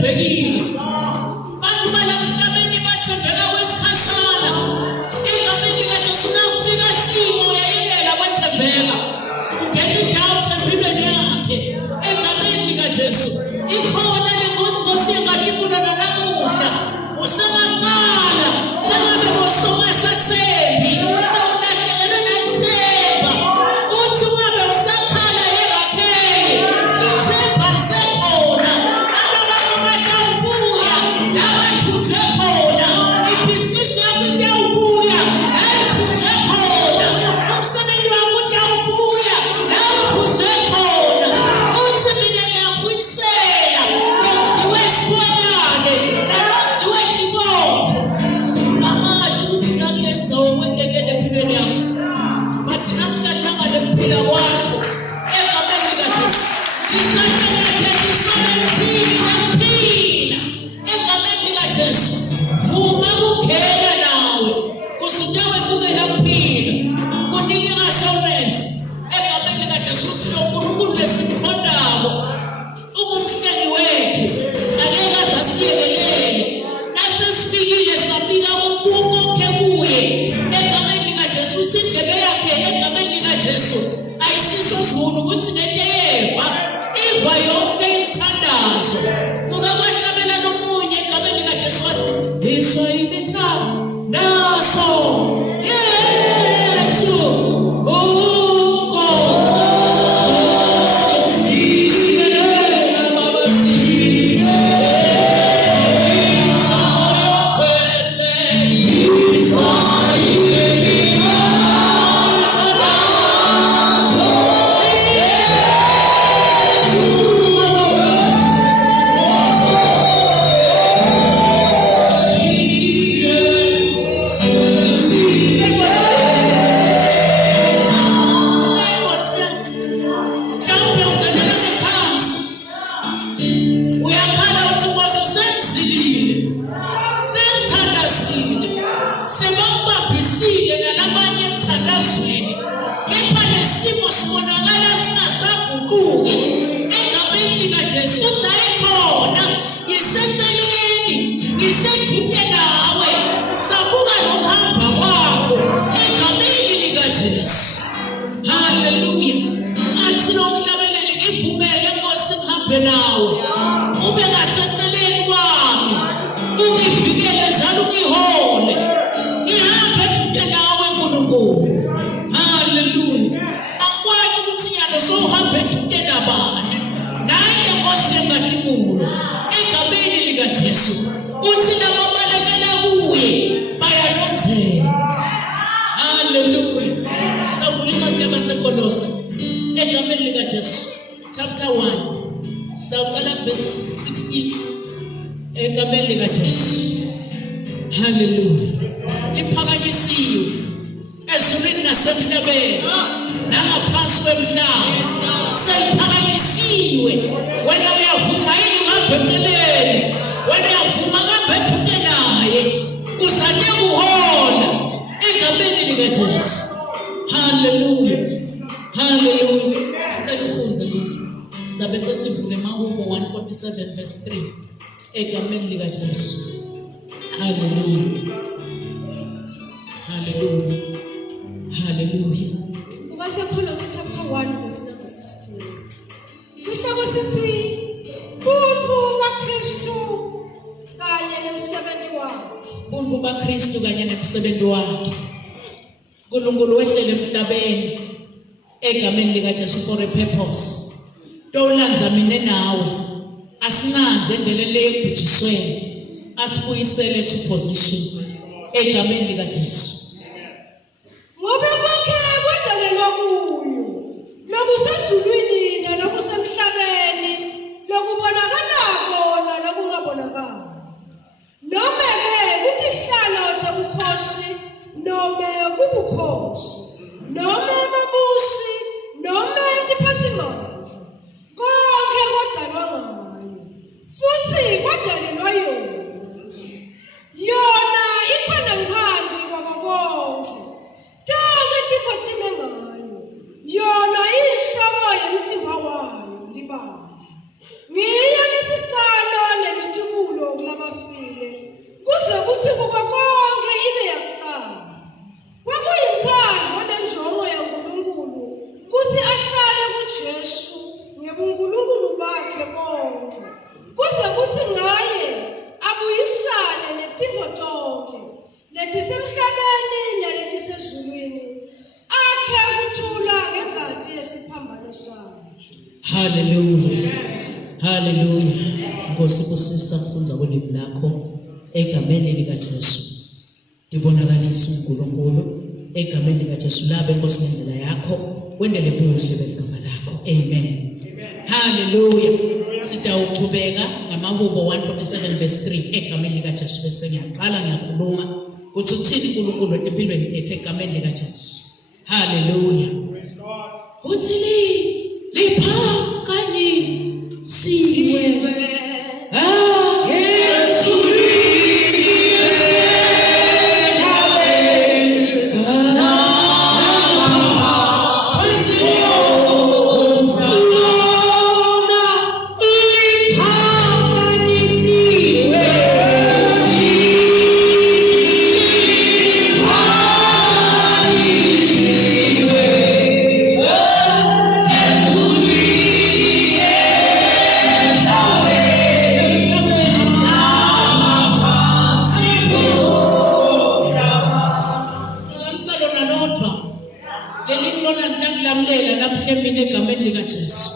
wethembekile. Bantu balamhlabeni bathembeka kwesikhashana. Egameni likaJesu nakufika isimo uyayekela kwethembeka. Ungena i-doubt empilweni yakhe. Egameni likaJesu. Ikhona lenkosi engadibulana namuhla. Usemakhala. Nangabe bosomasathembi. Sewulahlekelwe nakuthemba. Uthi ungabe usakhala yerakheli. Ithemba lisekhona. Abantu batawubuya. Labathunjwe khona. Ibhizinisi yakho itawubuya. Layithunjwe khona. Umsebenzi wakho utawubuya. Layithunjwe khona. Uthi mina ngiyakuyisela. Lokudliwe isikhwanyane. Nalokudliwe ibomvu. Amathi uthi nakuyenza okwendekele empilweni yakho. Bathi namhlanje angalephila kwakho. Egameni likaJesu. Isandla lakhe lisonempilo nakuphila. Egameni likaJesu. Vuma kukhela nawe. Kusutawe kukela kuphila. Kunike assurance. Egameni likaJesu kuthi lo nkulunkulu lesimkhondako. Ungumhlengi wethu. Angeke asasiyekelele. Nasesifikile sabika konke kuye. Egameni likaJesu uthi indlebe yakhe egameni likaJesu ayisiso sivulu ukuthi lento eyeva iva yonke imithandazo. Ungakwahlamela nomunye egameni likaJesu wathi yiso imithandazo yethu uyakhala uthi Nkosi sengizilile, sengithandazile, sebangibambisile nalamanye emthandazweni, kepha nesimo sibonakala singasaguquki. Egameni likaJesu uthi ayikhona, ngiseceleni, ngiseduze nawe, sabuka nokuhamba kwakho. Egameni likaJesu. Haleluya. Athi nomhlabeleli ngivumele Nkosi ngihambe nawe. Ube ngaseceleni kwami. Ungivikele njalo ungihole. Ngihambe duze nawe Nkulunkulu. Haleluya. Akwazi ukuthi nyalo sowuhambe duze nabani. Naye lenkosi yengadimulo. Egameni likaJesu. Uthi labo balekela kuye bayalonzela. Haleluya. Sawuvula incwadi yabaseKolose. Egameni likaJesu. Chapter 1. Sawuqala verse 16. Egameni likaJesu. Hallelujah. Liphakanyisiwe ezulwini nasemhlabeni nangaphansi kwemhlaba. Seliphakanyisiwe. Wena uyavuma yini uhambe eceleni? Wena uyavuma uhambe duze naye. Kuzate kuhola. Egameni likaJesu. Hallelujah. Hallelujah. Cela ufunze kuhle. Sizabe sesivule Mahubo 147 verse 3. Egameni likaJesu. Hallelujah. Hallelujah. Hallelujah. UbaseKolose chapter 1 verse number 16. Isihloko sithi buntu baKristu kanye nemsebenzi wakhe. Buntu baKristu kanye nemsebenzi wakhe. uNkulunkulu wehlele emhlabeni egameni likaJesu for a purpose. Towulanza mina nawe. Asinanze endleleni leyebhujisweni. Asibuyisele to position egameni likaJesu. Ngoba konke kwadalelwa kuyo. Lokusezulwini nalokusemhlabeni, lokubonakala nalokungabonakali. Noma ke kuthi hlala ubukhosi, noma kubukhosi, noma ababusi, noma intiphathimandla. Konke kwadalwa ngayo. Futhi kwadalelwa yona. Yona ikhona ngaphansi kwabo Hallelujah. Hallelujah. Nkosi kusisa kufunza kwelivi lakho egameni likaJesu. Ndibonakalisa uNkulunkulu egameni likaJesu labe Nkosi ngendlela yakho wendele kuhle begama lakho. Amen. Hallelujah. Sitawuqhubeka ngamahubo 147 verse 3 egameni likaJesu bese ngiyaqala ngiyakhuluma ukuthi uthini uNkulunkulu empilweni yethu egameni likaJesu. Hallelujah. Praise God. Uthi liphakanyisiwe Yesu mina egameni likaJesu.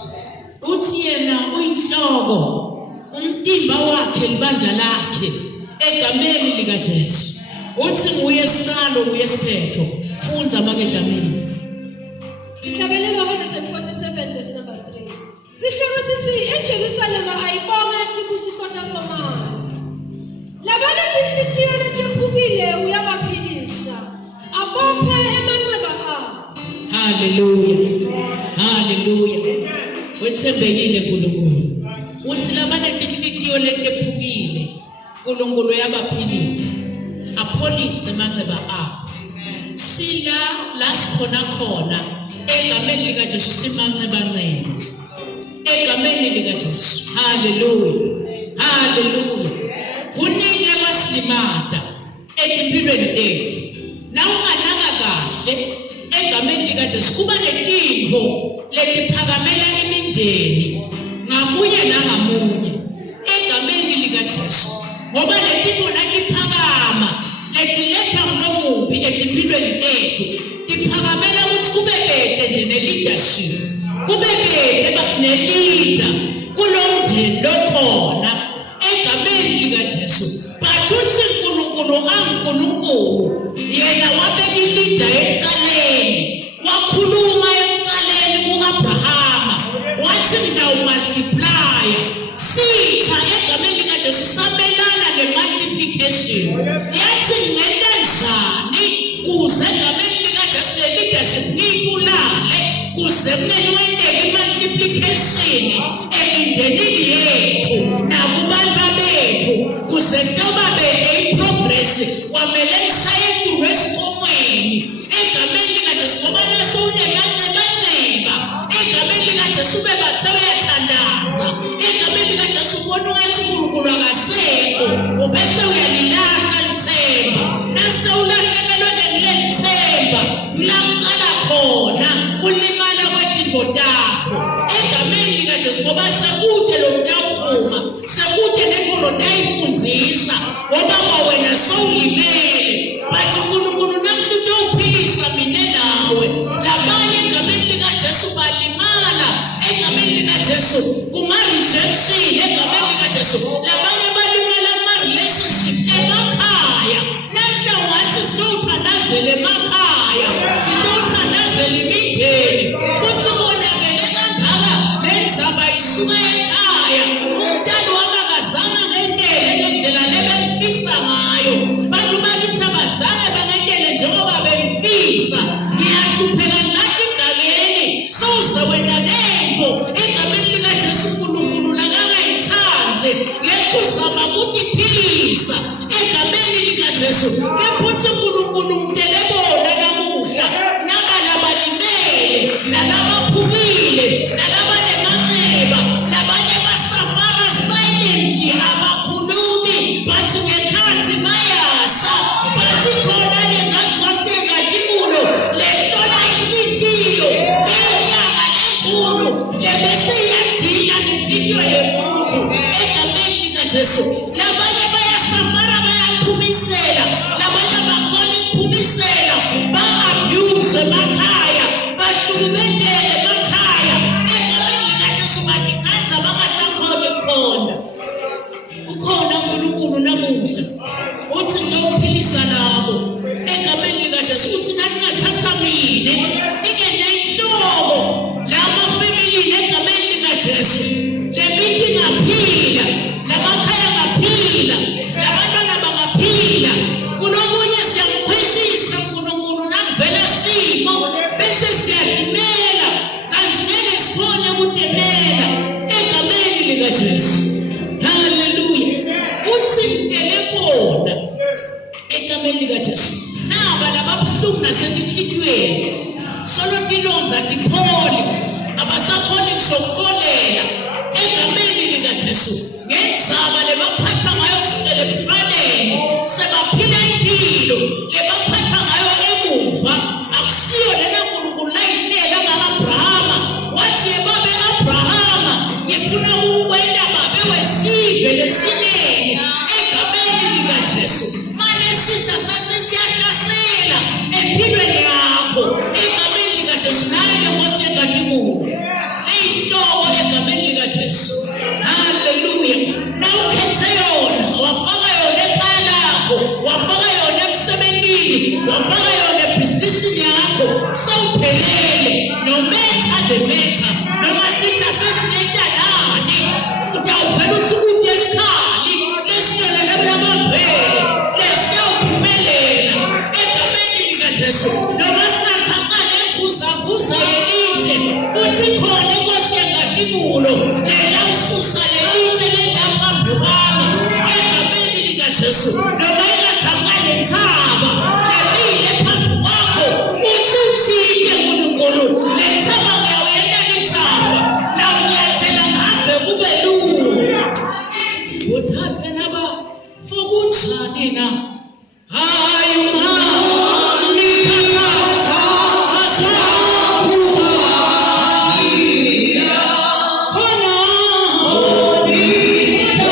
Uthi yena uyinhloko, umtimba wakhe libandla lakhe egameni likaJesu. Uthi nguye siqalo nguye siphetho. Funza make dlamini. Ihlabelelo 147 verse number 3. Sihloko sithi eJerusalema ayibonge ibusiso taSomandla. Labana tinhlitiyo letiphukile uyabaphilisha. Abophe emanxeba abo. Hallelujah. Hallelujah. Wethembekile uNkulunkulu. Uthi labana tinhlitiyo letephukile uNkulunkulu uyabaphilisa. Apholise emanxeba abo. Sila lasikhona egameni likaJesu simanxeba nxeba. Egameni likaJesu. Hallelujah. Hallelujah. Kunike kwasilimata etimpilweni tethu. Nawunganaka kahle egameni likaJesu kuba netindvo letiphakamela imindeni ngamunye nangamunye egameni likaJesu. Ngoba letindvo letiphakama letiletha ngomubi etimpilweni tethu tiphakamela ukuthi kube bede nje ne-leadership, kube bede ne-leader kulomndeni lokhona egameni likaJesu. But uthi uNkulunkulu anguNkulunkulu yena wabeka i-leader ekuqaleni, wakhuluma ekuqaleni kuka-Abrahama wathi ngidawumultiplya. Sitha egameni likaJesu sabelana ne-multiplication. Yathi ngenda njani kuze egameni likaJesu le-leadership ngiyibulale kuze kunenwendeke i-multiplication emindenini yethu nakubantu bethu kuze ntoba bede i-progress kwamele ngishaye iduru esiqomweni egameni likaJesu. Ngoba naso unemanxebanxeba egameni likaJesu ube bathe uyathandaza egameni likaJesu ubona ungathi uNkulunkulu akasekho ubese uyalilahla lithemba. Nase ulahlekelwe ngelithemba lakuqala khona kulimala kwetindvo takho egameni likaJesu. Ngoba sekude lo mntawuphuma, sekude netho lotayifundzisa ngoba kwawena sowulimele. But uNkulunkulu namhla utawuphilisa mina nawe. Labanye egameni likaJesu balimala egameni likaJesu kuma-rejection egameni likaJesu. Labanye balimala kuma-relationship emakhaya. Namhla ungathi sitowuthandazela emakhaya, sitowuthandazela imindeni futhi konakele kangaka lenzaba isuka ekhaya. Umntana wami akazange ngendele ngendlela lebemfisa ngayo. Bantu bakithi abazange bangendele njengoba bemfisa. Ngiyahlupheka ngathi gakeni sowuze wena lento egameni likaJesu. uNkulunkulu lakangayithanze lethu zama ukuphilisa egameni likaJesu. Kepha uthi uNkulunkulu ngitele bona namuhla nabalabalimele nalabaphukile nalabanemanxeba labanye basafara silently abakhulumi bathi ngekhathi bayasha bathi khona ngakwasengatikulo lehlola inhlitiyo lenyanga lenkulu lebese iyadila nenhlitiyo yomuntu egameni likaJesu. Labanye bayasafara bayaphumisela, labanye bakhona ikuphumisela ba-abuse emakhaya, bahlukumezeke emakhaya egameni likaJesu. likaJesu le mithi ngaphila lamakhaya ngaphila labantwana bangaphila kunomunye siyamchwishisa uNkulunkulu nakuvela simo bese siyadimela kanti ngeke sikhone ukutemela egameni likaJesu. Haleluya. Uthi ntelebona egameni likaJesu naba lababuhlungu nasetinhlitweni solo tilonza tipholi abasakhona ukuzokuxolela egameni likaJesu ngendzaba lebaphatha ngayo kusukela ebuntwaneni sebaphila impilo lebaphatha ngayo emuva akusiyo lena nkulunkulu layihlela ngaka-Abrahama wathi yebabe Abrahama ngifuna ukukwenda babe wesive lesinene egameni likaJesu mane sitha sasesiyahlasela empilweni yakho egameni likaJesu nayo lenkosi yengadimula leyihloko egameni likaJesu. Haleluya. Nawukhethe yona wafaka yona ekhaya lakho wafaka yona emsebenzini wafaka yona ebhizinisini yakho sawuphelele no matter the matter noma sitha sesinentanane utawuvela uthi kude esikhali lesiyona labamvele lesiyawuphumelela egameni likaJesu noma singakhangane enguzaguza yelitshe uthi khona inkosi yengadimula leyawususa lelitshe lelaphambi kwami egameni likaJesu noma ingakhangane ntsaba lemile phambi kwakho uthi uthike uNkulunkulu lensaba ngiyawuyenda litsaba nawunyathela ngabe kube lula uthi ngothathe naba fokunjani na hayi umhali kathatha asabuhaya khona onithande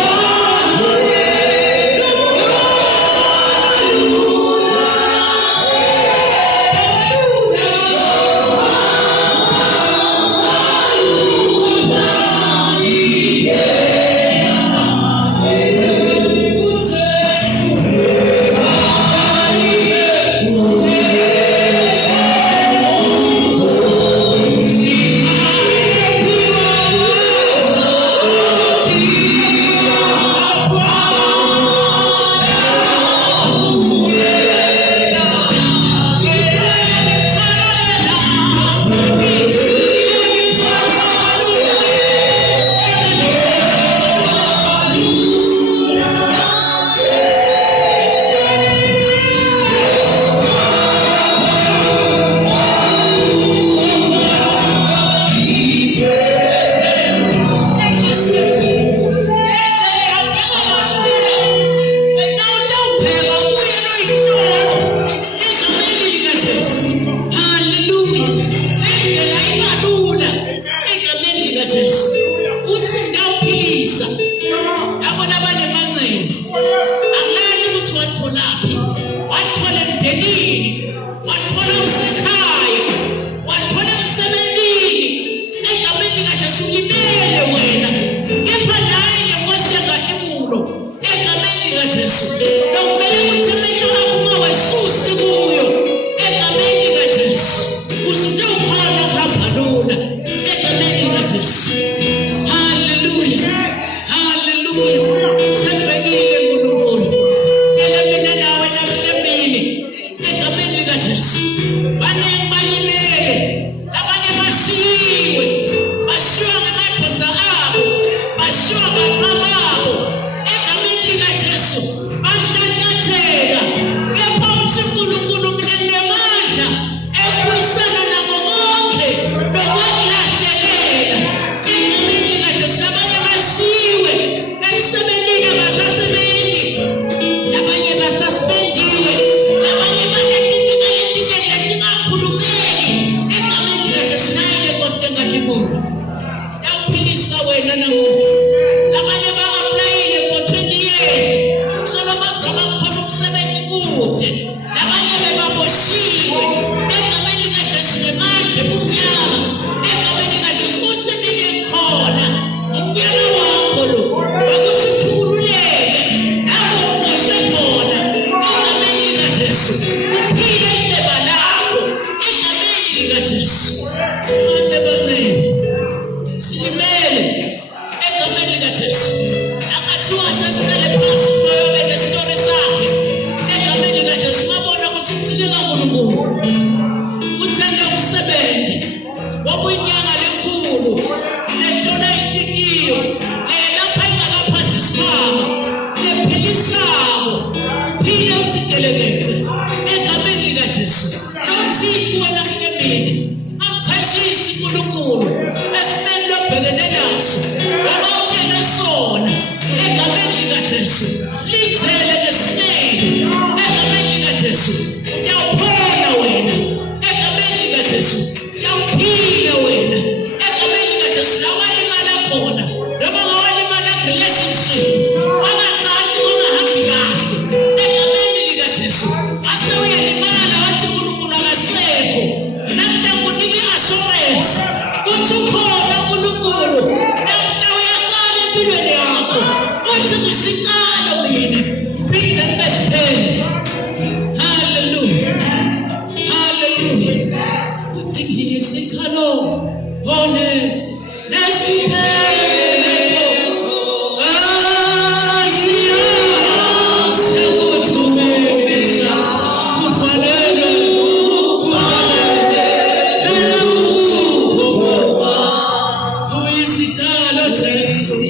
uthi ngiyisikhalo one nesiphetho siyakuthumisa kufanele uyisikhalo Jesu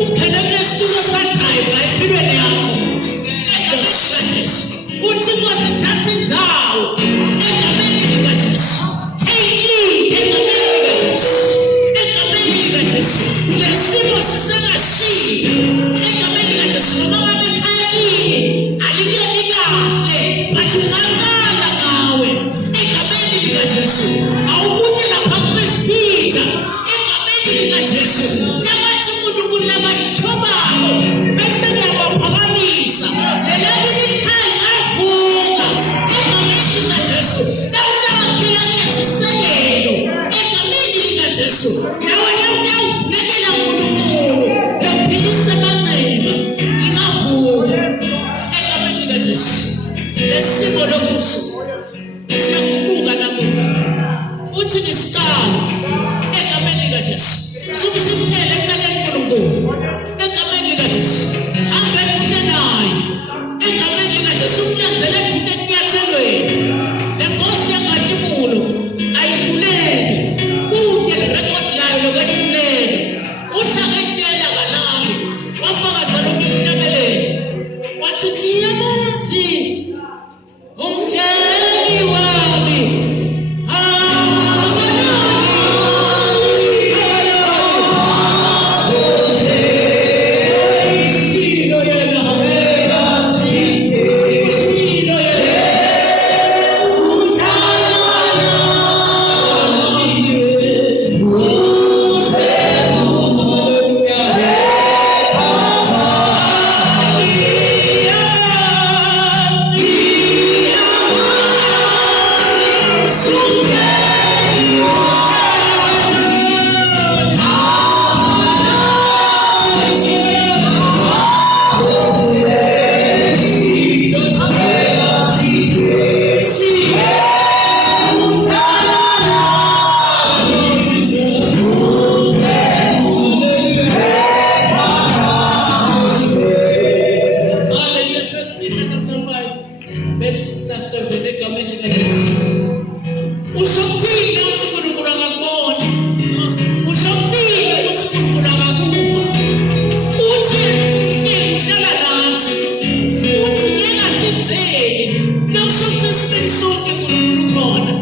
Uphelele isitulo sakhaya, ayiphiwe sonke uNkulunkulu khona.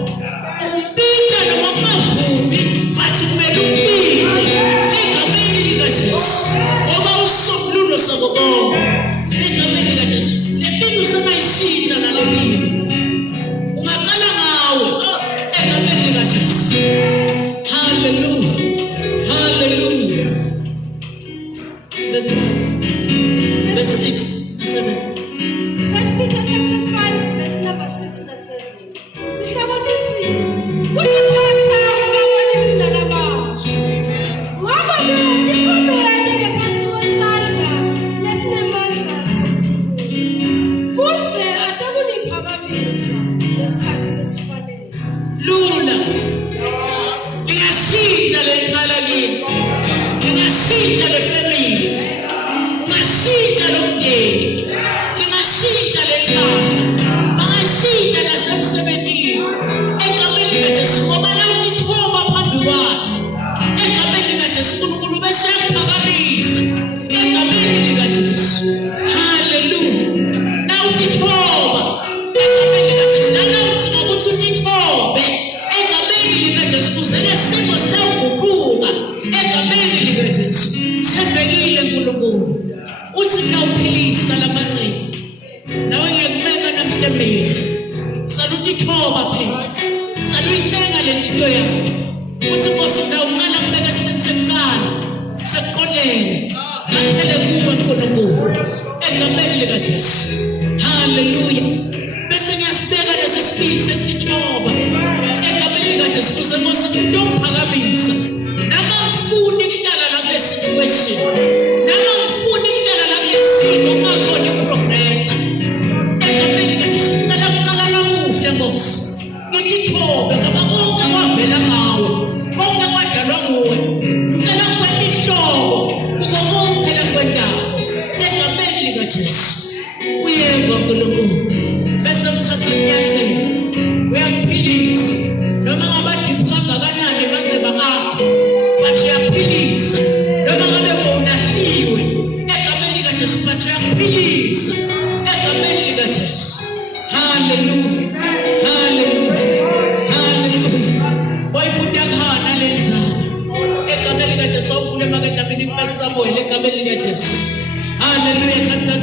Umpitha noma kungavumi, bathi kumele umpithe egameni likaJesu. Ngoba usombululo sabo bonke egameni likaJesu. Le mpilo semayishintsha nale mpilo. Ungaqala ngawe egameni likaJesu. Hallelujah. Hallelujah. Verse 1. Verse 6 and 7. 1 Peter chapter 5 verse number 6 na 7. Sihloko sithi kunephatha ubabonisi nalabasha. Ngoba ngithombe yake ngaphansi kwesandla lesinemandla sakuNkulunkulu. Kuze atakuniphakamisa ngesikhathi esifanele. Lula. Lingashintsha le khala kini. Lingashintsha le family. Ungashintsha lo mndeni. Lingashintsha le khaya. Bangashintsha nasemsebenzini. Egameni likaJesu ngoba la ukithoba phambi kwakhe. Egameni likaJesu uNkulunkulu bese uyakuphakamisa. Egameni likaJesu. Hallelujah. Na ukithoba egameni likaJesu. Nanauthi ngokuthi ukithobe egameni likaJesu kuze lesimo sitawuguquka egameni likaJesu. Sembekile uNkulunkulu. Uthi nawuphilisa lamaqembu. Nawe ngiyakubeka namhlanje. Saluthi thoba phela. Saluyitenga le zinto yakho. Uthi Nkosi nawuqala kubeka isiqinisekalo. Sekuqolele. Ngaphele kuwe uNkulunkulu. Egameni likaJesu. Hallelujah. Bese ngiyasibeka lesisipili sekuthoba. Egameni likaJesu kuze Nkosi umuntu ongiphakamisa. Nama ngifuni ukuhlala la kule situation. Nama ngifuni ukuhlala la kule simo ngakhona iprogressa. Egameni likaJesu kuqala namuhla Nkosi. Ngitithobe ngoba konke kwavela ngawe. Konke kwadalwa nguwe. Ngicela kwenda ihlobo kuko konke lakwendawo. Egameni likaJesu. Uyeva uNkulunkulu. Bese uthatha inyathelo. Uyaphilisa. Noma ngabadifu kangakanani emanxeba akho. Bathi uyaphilisa. Noma ngabe bowulahliwe. Egameni likaJesu bathi uyaphilisa. Egameni likaJesu. Hallelujah. Hallelujah. Hallelujah. Boyibudakhana lenzalo. Egameni likaJesu awufune emaketlamini First Samuel egameni likaJesu. Hallelujah. Chapter 2.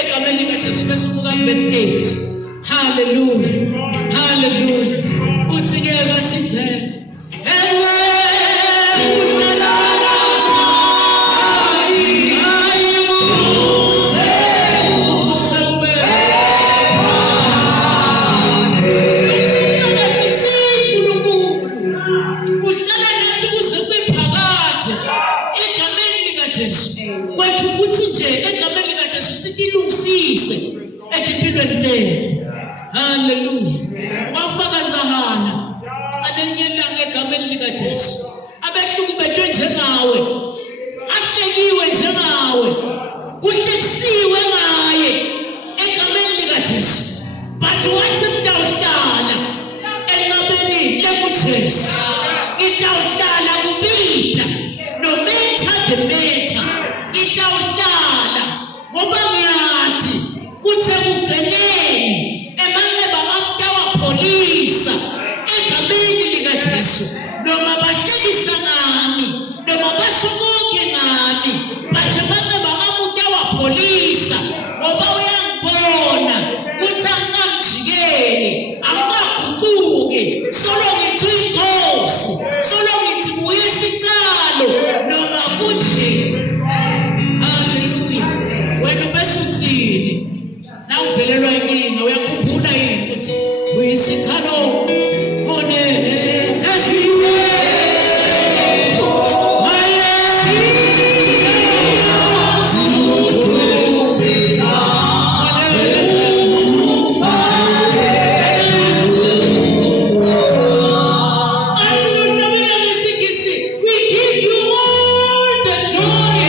Egameni likaJesu bese ubuka verse 8. Hallelujah. Hallelujah. Uthi ke kasithe ewe uhlala nathi ayimuse usebe Usithola sisiNkulunkulu. Uhlala nathi kuze kwiphakade egameni likaJesu. Kwethu ukuthi nje egameni likaJesu sitilungisise empilweni tethu. Hallelujah. Wafakazahana anenyelanga egameni likaJesu. Abehlukubethwe njengawe. Ahlekiwe njengawe. Kuhlekisiwe ngaye egameni likaJesu. But wathi mntawuhlala egameni likaJesu. Ngitawuhlala kubitha no matter the matter. Ngitawuhlala ngoba ngiyathi kuthe kugeleni emanxeba amtawapholisa egameni likaJesu. Noma bahlekisa ngami, noma basho konke ngami, bathi emanxeba amtawapholisa ngoba uyangibona kuthi angikangijikele, angikaguquki, solo ngithi uyinkosi, solo ngithi buye isiqalo noma kunje. Hallelujah. Wena ubesuthini? Nawuvelelwa inkinga uyakhumbula yini ukuthi uyisikhalo onene esinetho we give you all the glory.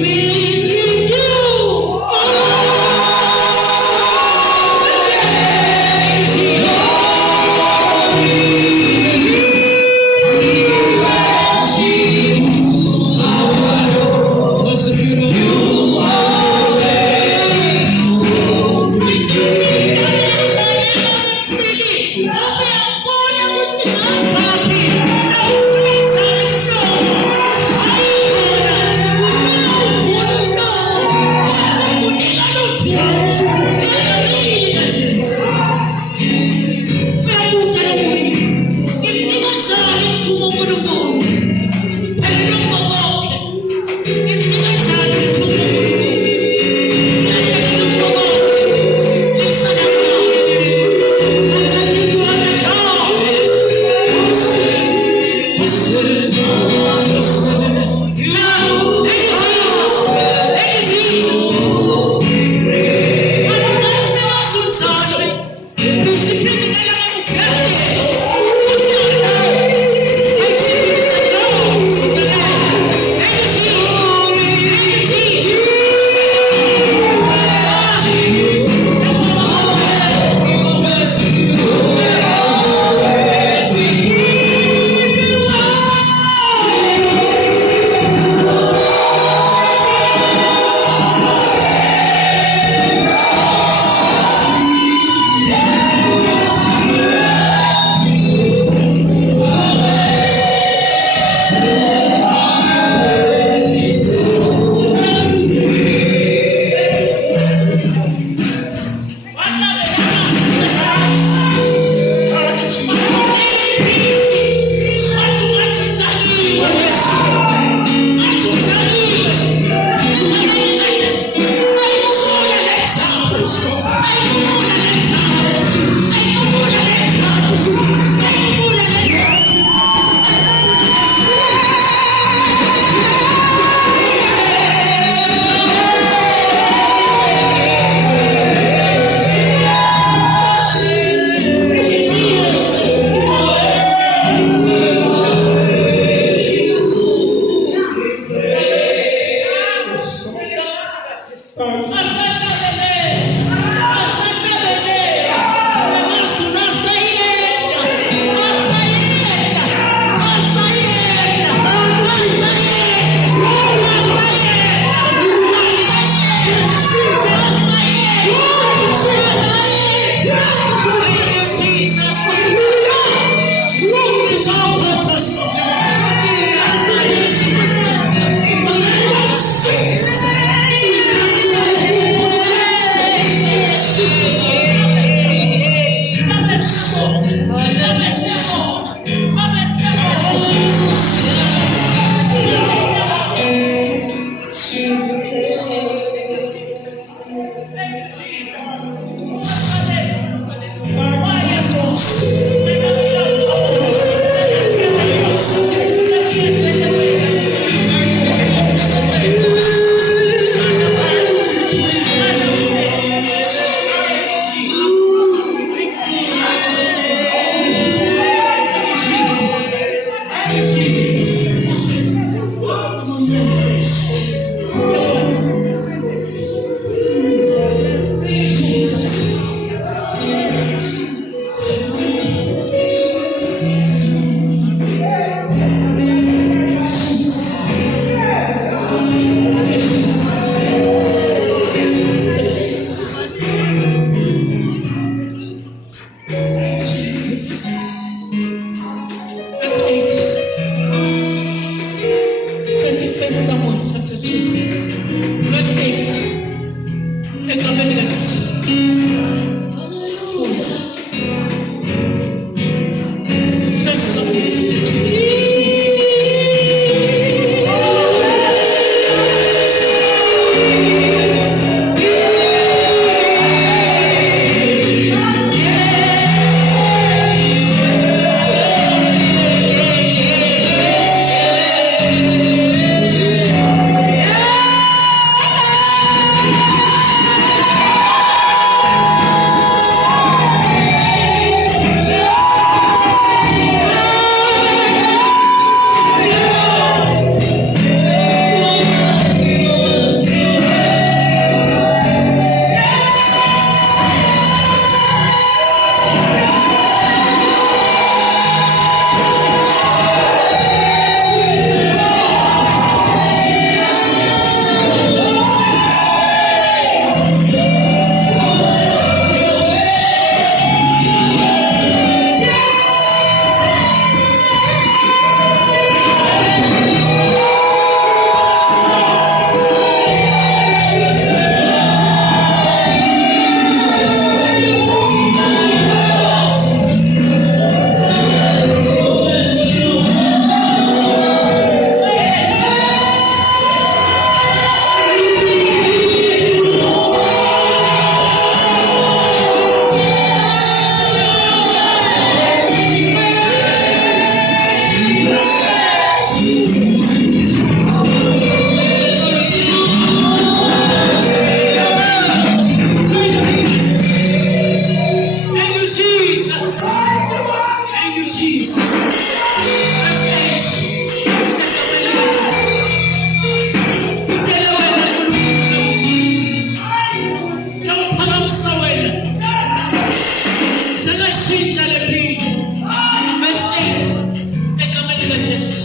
We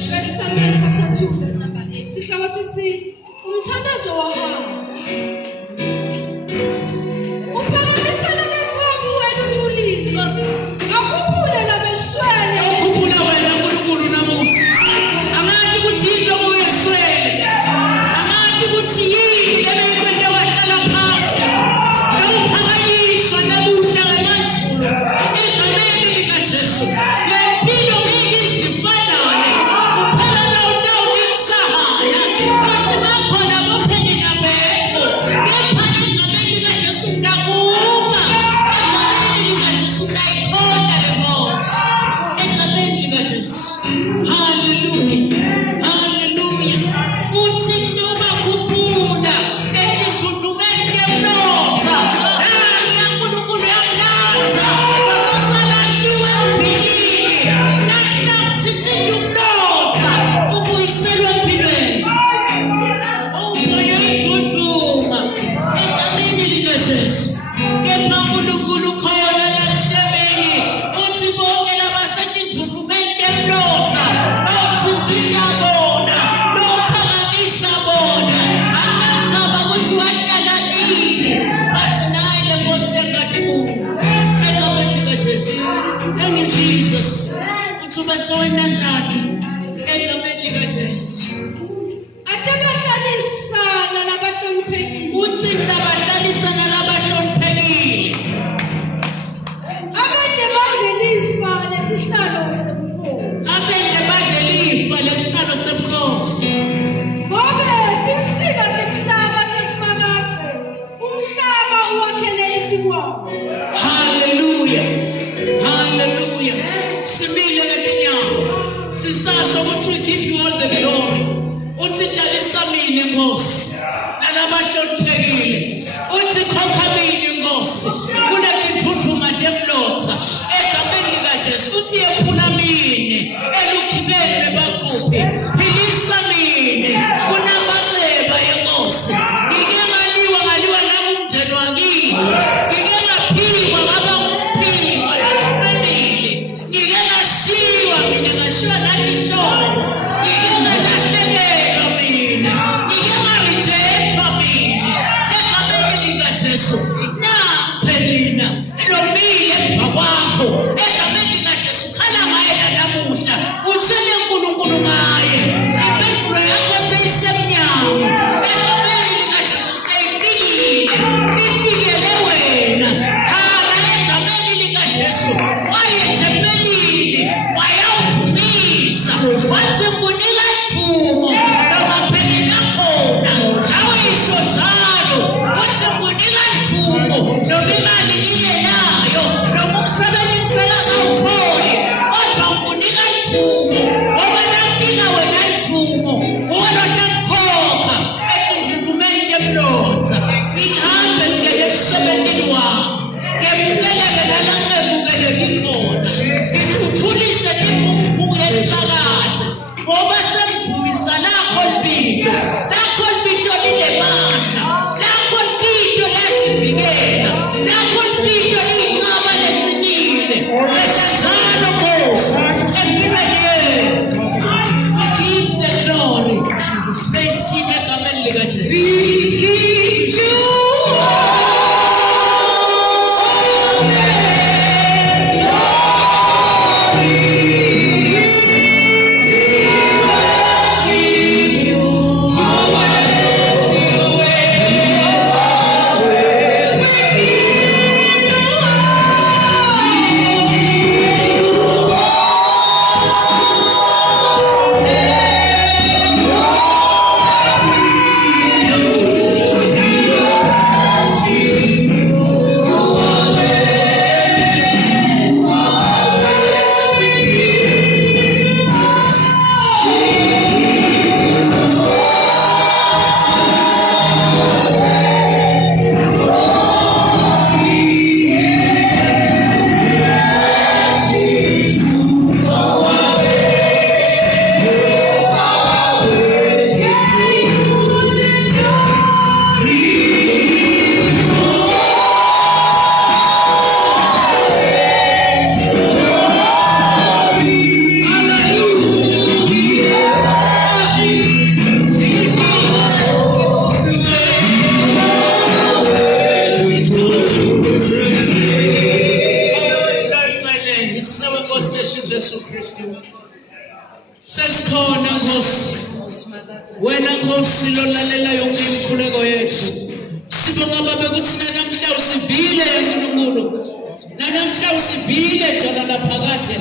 First Samuel chapter 2 verse number 8. Sihloko sithi umthandazo wahamba. Uphakamisana ngenkomo wena uthulile. Akhuphule labeswele. Ukhuphula wena uNkulunkulu namuhla. Angathi ukuthi yinto uyeswele. Angathi ukuthi yini lebeyikwenda wahlala phansi. Awuphakanyiswa namuhla ngamazulu. Egameni likaJesu. Lempilo ngeke izifanane. Kuphela utawulisahaya. Bathi bakhona bophelela bekho. Kepha egameni likaJesu ndakuma. Egameni likaJesu ndayikhona le nkosi. Egameni likaJesu. Hallelujah. Hallelujah. Uthi noma khuphula etithuthumeni emlotha. Hayi yaNkulunkulu yamlanza. Wasalahliwe uphilile. Nathi umlotha ubuyiselwe empilweni. Umoya uyithuthuma egameni likaJesu. Kepha uNkulunkulu khona la emhlabeni. Uthi bonke labasetithuthumeni emlotha. Bawuthinta bona. Bawuphakamisa bona. Angathaba ukuthi wahlala nini. Bathi nayi le nkosi engathi kuwe. Egameni likaJesu. Thank you, Jesus. Uthi ubesewena njani? Egameni likaJesu. Ate bahlalisana nabahloniphekile. Uthi nabahlalisana nabahloniphekile. Abade badle lifa lesihlalo sebukhosi. Abende badle lifa lesihlalo sebukhosi. Ngobe insika zemhlaba tesimakathe. Umhlaba uwakhele itiwawo. Hallelujah. Hallelujah. Simile ngetinyawo. Sisasho ukuthi we give you all the glory. Uthi dlalisa mina inkosi. Nalabahloniphekile. Uthi khokha mina inkosi. Kuletithuthuma temlotha. Egameni likaJesu. Uthi yephula mina. Elukhibeni lebaquphi. Philisa mina. Kunamaceba yenkosi. Ngike ngaliwa nami umndeni wakithi. Ngike ngaphikwa ngaba umphikwa nalofemile. Ngike ngashiywa mina ngashiwa nathi ihlobo. Ngike ngalahlekelwa mina. Ngike ngarijethwa mina. Egameni likaJesu. Naphe mina. Elomile emva kwakho. Egameni likaJesu. Khala Sesikhona Nkosi. Wena Nkosi lolalela yonke imikhuleko yethu. Sibonga Baba ukuthi namhla usivile uNkulunkulu. Namhla usivile jana laphakade.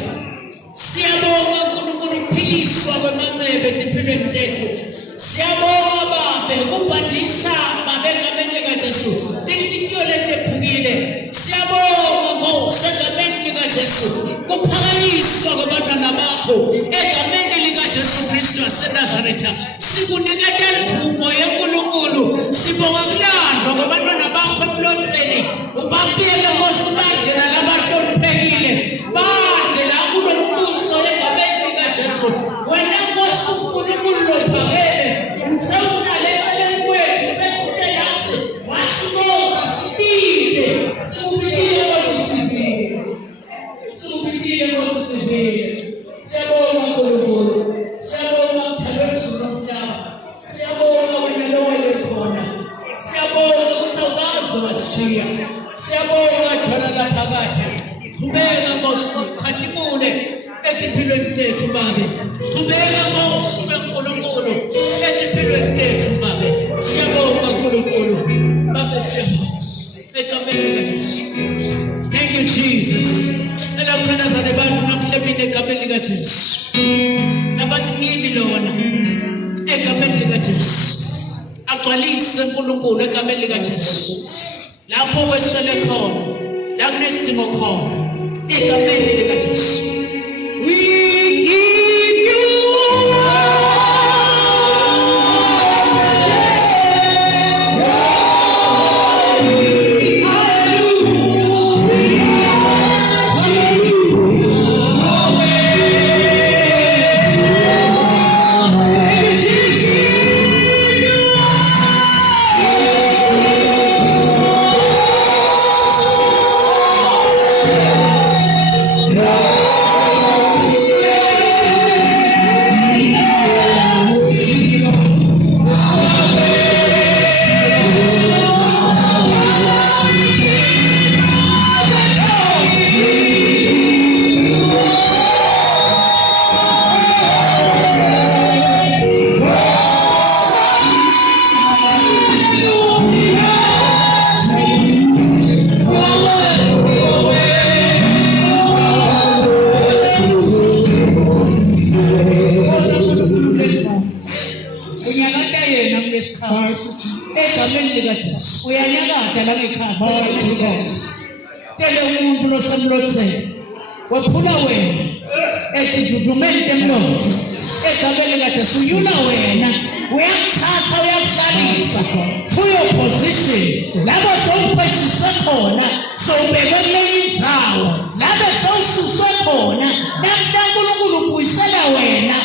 Siyabonga uNkulunkulu uphiliswa kwemacebe empilweni zethu. Siyabonga Baba ukubandisha Baba egameni likaJesu. Tinhliziyo lethu ephukile. Siyabonga Nkosi egameni likaJesu. Kuphakanyiswa kwabantwana bakho egameni likaJesu Kristu waseNazaretha. Sikunikeza ithumo yeNkulunkulu. Sibonga kulandwa kwabantwana bakho emlotseni. Ubabiyele Nkosi bandlela labahloniphekile. Bandlela kulombuso egameni likaJesu. Wena Nkosi uNkulunkulu lophakele. Sewunalela kwethu sekuthe yathi wasimoza sibide. Sikubikile Nkosi sibide. Sikubikile Nkosi sibide. Siyabonga uNkulunkulu. Siyabonga mthandazulu nomhlaba. Siyabonga wena lo wayekhona. Siyabonga ukuthi awukaze wasishiya. Siyabonga thona laphakade. Qhubeka Nkosi khathimule ezimpilweni zethu Baba. Qhubeka Nkosi uNkulunkulu ezimpilweni zethu Baba. Siyabonga uNkulunkulu. Baba siyabonga. Egameni likaJesu. Thank you Jesus. Elakuthandaza lebantu namhlanje egameni likaJesu. Nabathi ngimi lona egameni likaJesu. Agcwalise uNkulunkulu egameni likaJesu. Lapho weswele khona, la kunesidingo khona egameni likaJesu. We give you waphula wena ekududumeni temlomo egameni likaJesu yuna wena uyakuthatha uyakuhlalisa kuyo position lapho sowupheshise khona sowubekwe kuleyo indzawo lapho sowususwe khona namhla uNkulunkulu ubuyisela wena